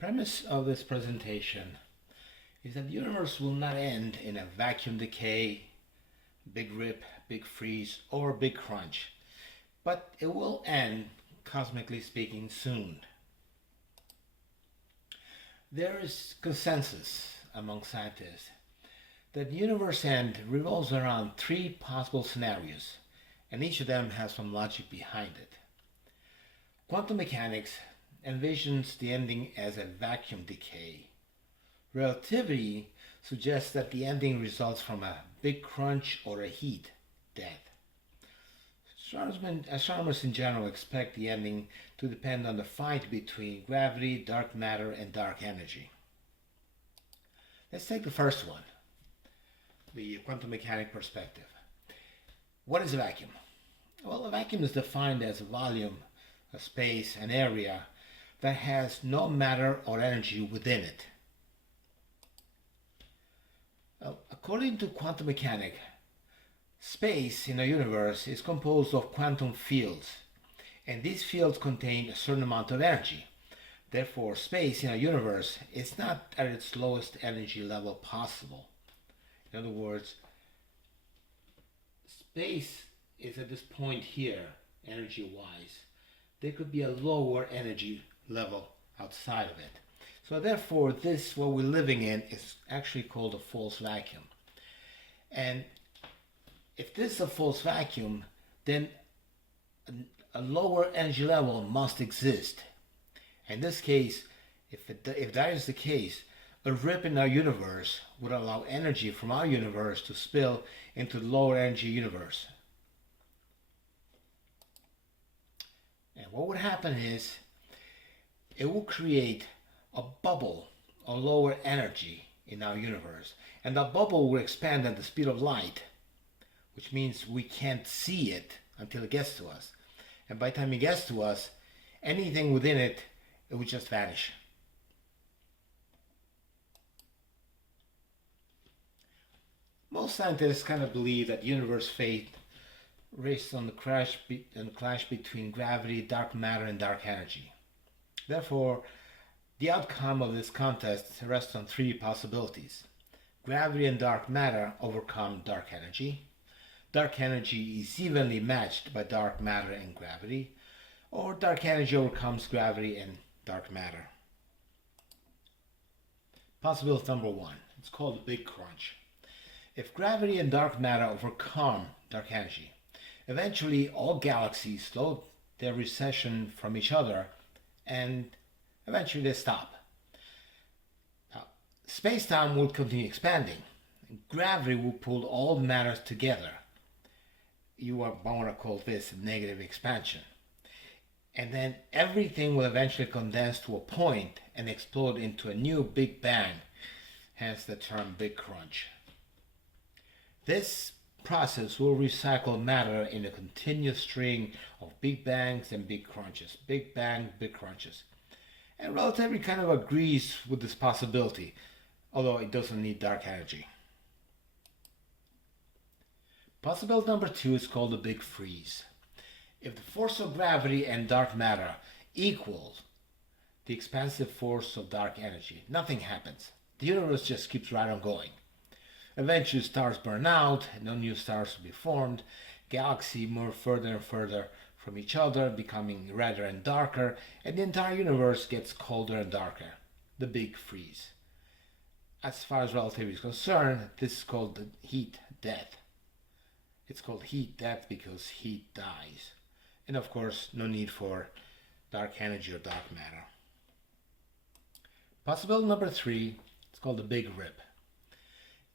premise of this presentation is that the universe will not end in a vacuum decay, big rip, big freeze, or big crunch, but it will end, cosmically speaking, soon. There is consensus among scientists that the universe end revolves around three possible scenarios, and each of them has some logic behind it. Quantum mechanics envisions the ending as a vacuum decay. Relativity suggests that the ending results from a big crunch or a heat death. Astronomers in general expect the ending to depend on the fight between gravity, dark matter, and dark energy. Let's take the first one, the quantum mechanic perspective. What is a vacuum? Well, a vacuum is defined as a volume, a space, an area that has no matter or energy within it. According to quantum mechanics, space in a universe is composed of quantum fields, and these fields contain a certain amount of energy. Therefore, space in a universe is not at its lowest energy level possible. In other words, space is at this point here, energy-wise. There could be a lower energy level outside of it. So therefore, this, what we're living in, is actually called a false vacuum. And if this is a false vacuum, then a lower energy level must exist. In this case, if that is the case, a rip in our universe would allow energy from our universe to spill into the lower energy universe. And what would happen is, it will create a bubble of lower energy in our universe. And that bubble will expand at the speed of light, which means we can't see it until it gets to us. And by the time it gets to us, anything within it, it would just vanish. Most scientists kind of believe that universe fate rests on the clash between gravity, dark matter, and dark energy. Therefore, the outcome of this contest rests on three possibilities. Gravity and dark matter overcome dark energy. Dark energy is evenly matched by dark matter and gravity. Or dark energy overcomes gravity and dark matter. Possibility number one. It's called the big crunch. If gravity and dark matter overcome dark energy, eventually all galaxies slow their recession from each other and eventually they stop. Now, space-time will continue expanding. Gravity will pull all matter together. You want to call this a negative expansion. And then everything will eventually condense to a point and explode into a new Big Bang, hence the term Big Crunch. This process will recycle matter in a continuous string of Big Bangs and Big Crunches. Big Bang, Big Crunches. And relativity kind of agrees with this possibility, although it doesn't need dark energy. Possibility number two is called the Big Freeze. If the force of gravity and dark matter equals the expansive force of dark energy, nothing happens. The universe just keeps right on going. Eventually stars burn out, no new stars will be formed, galaxies move further and further from each other, becoming redder and darker, and the entire universe gets colder and darker. The Big Freeze. As far as relativity is concerned, this is called the heat death. It's called heat death because heat dies. And of course, no need for dark energy or dark matter. Possibility number three, it's called the Big Rip.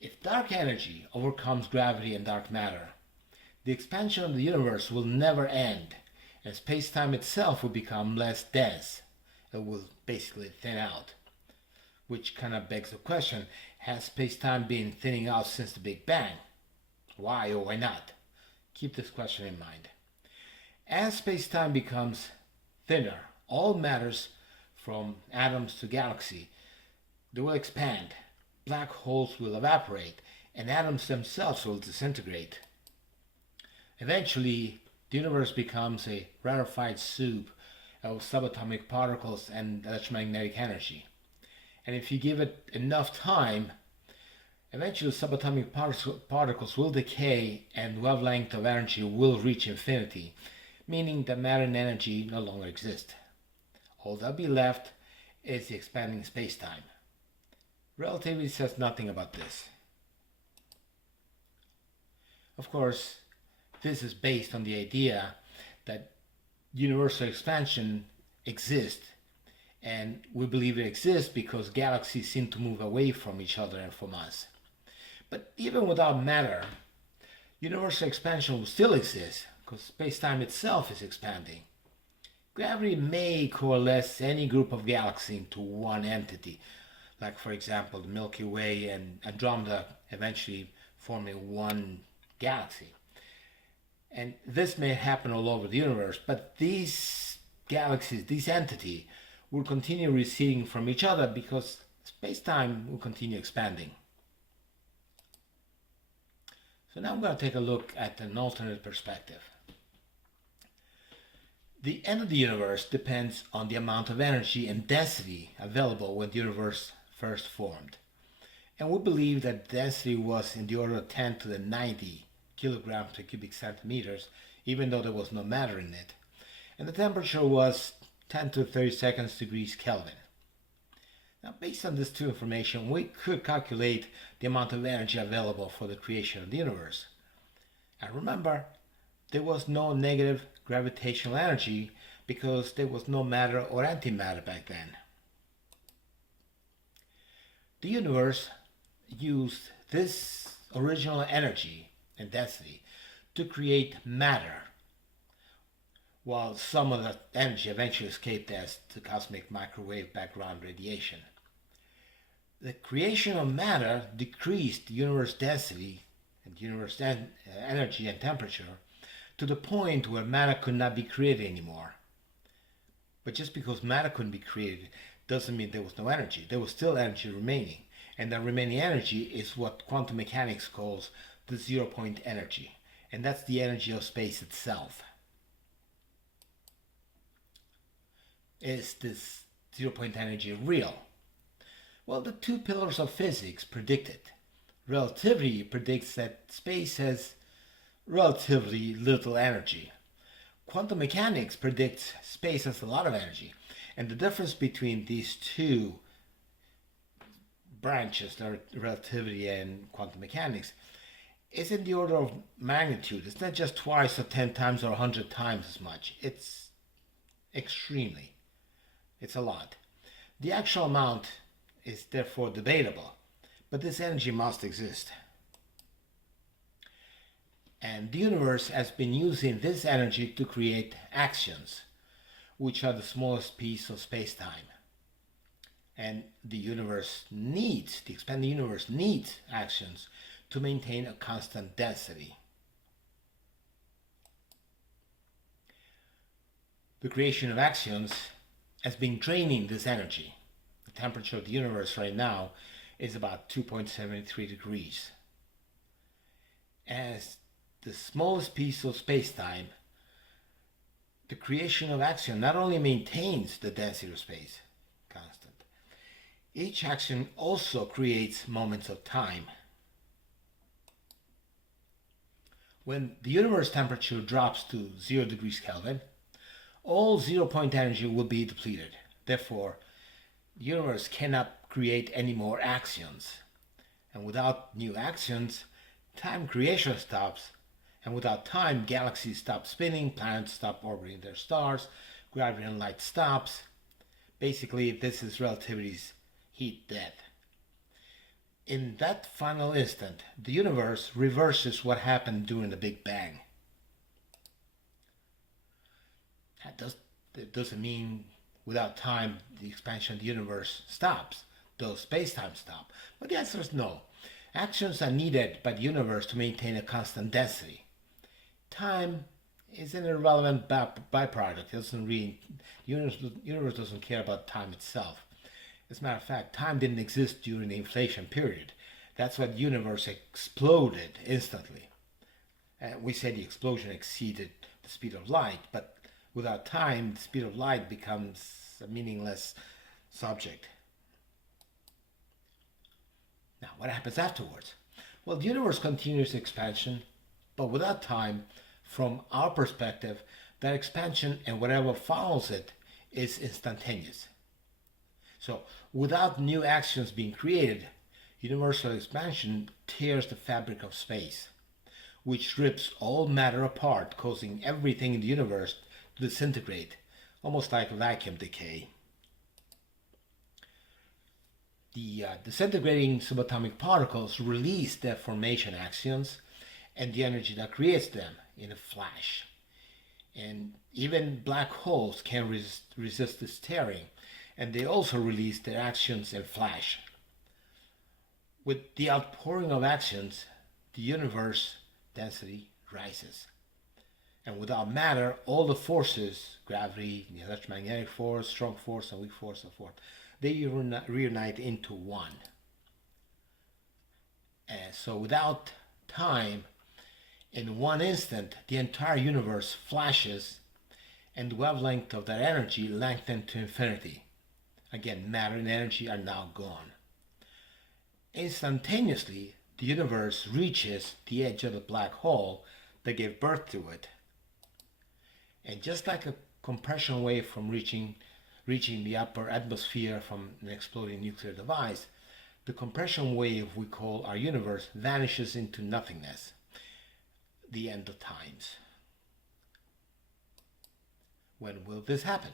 If dark energy overcomes gravity and dark matter, the expansion of the universe will never end, and space-time itself will become less dense. It will basically thin out. Which kind of begs the question, has space-time been thinning out since the Big Bang? Why or why not? Keep this question in mind. As space-time becomes thinner, all matters from atoms to galaxy, they will expand. Black holes will evaporate, and atoms themselves will disintegrate. Eventually, the universe becomes a rarefied soup of subatomic particles and electromagnetic energy. And if you give it enough time, eventually subatomic particles will decay and wavelength of energy will reach infinity, meaning that matter and energy no longer exist. All that will be left is the expanding spacetime. Relativity says nothing about this. Of course, this is based on the idea that universal expansion exists, and we believe it exists because galaxies seem to move away from each other and from us. But even without matter, universal expansion will still exist because space-time itself is expanding. Gravity may coalesce any group of galaxies into one entity, like for example the Milky Way and Andromeda eventually forming one galaxy. And this may happen all over the universe, but these galaxies, these entities, will continue receding from each other because space-time will continue expanding. So now I'm going to take a look at an alternate perspective. The end of the universe depends on the amount of energy and density available when the universe first formed. And we believe that density was in the order of 10 to the 90 kilograms per cubic centimeters, even though there was no matter in it. And the temperature was 10 to 32 degrees Kelvin. Now, based on this two information, we could calculate the amount of energy available for the creation of the universe. And remember, there was no negative gravitational energy because there was no matter or antimatter back then. The universe used this original energy and density to create matter, while some of the energy eventually escaped as the cosmic microwave background radiation. The creation of matter decreased the universe density and universe energy and temperature to the point where matter could not be created anymore. But just because matter couldn't be created doesn't mean there was no energy. There was still energy remaining, and that remaining energy is what quantum mechanics calls the zero-point energy, and that's the energy of space itself. Is this zero-point energy real? Well, the two pillars of physics predict it. Relativity predicts that space has relatively little energy. Quantum mechanics predicts space has a lot of energy. And the difference between these two branches, relativity and quantum mechanics, is in the order of magnitude. It's not just twice or 10 times or 100 times as much. It's extremely. It's a lot. The actual amount is therefore debatable, but this energy must exist. And the universe has been using this energy to create axions, which are the smallest piece of space-time. And the expanding universe needs axions to maintain a constant density. The creation of axions has been draining this energy. The temperature of the universe right now is about 2.73 degrees. As the smallest piece of space-time, the creation of axion not only maintains the density of space constant, each axion also creates moments of time. When the universe temperature drops to 0 degrees Kelvin, all zero-point energy will be depleted. Therefore, the universe cannot create any more axions. And without new axions, time creation stops. And without time, galaxies stop spinning, planets stop orbiting their stars, gravity and light stops. Basically, this is relativity's heat death. In that final instant, the universe reverses what happened during the Big Bang. That doesn't mean without time the expansion of the universe stops. Does space-time stop? But the answer is no. Actions are needed by the universe to maintain a constant density. Time is an irrelevant byproduct. The universe doesn't care about time itself. As a matter of fact, time didn't exist during the inflation period. That's why the universe exploded instantly. We say the explosion exceeded the speed of light, but Without time, the speed of light becomes a meaningless subject. Now, what happens afterwards? Well, the universe continues expansion, but without time, from our perspective, that expansion and whatever follows it is instantaneous. So, without new axions being created, universal expansion tears the fabric of space, which rips all matter apart, causing everything in the universe to disintegrate, almost like vacuum decay. The disintegrating subatomic particles release their formation axions and the energy that creates them in a flash. And even black holes can resist this tearing, and they also release their axions and flash. With the outpouring of axions, the universe density rises. And without matter, all the forces, gravity, the electromagnetic force, strong force, and weak force, and so forth, they reunite into one. And so without time, in one instant, the entire universe flashes, and the wavelength of that energy lengthens to infinity. Again, matter and energy are now gone. Instantaneously, the universe reaches the edge of the black hole that gave birth to it. And just like a compression wave from reaching the upper atmosphere from an exploding nuclear device, the compression wave we call our universe vanishes into nothingness, the end of times. When will this happen?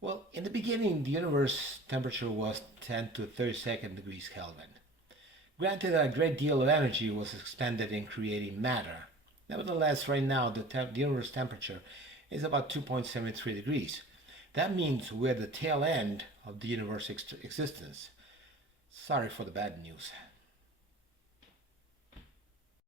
Well, in the beginning, the universe temperature was 10 to 32 degrees Kelvin. Granted that a great deal of energy was expended in creating matter. Nevertheless, right now, the universe temperature is about 2.73 degrees. That means we're at the tail end of the universe existence. Sorry for the bad news.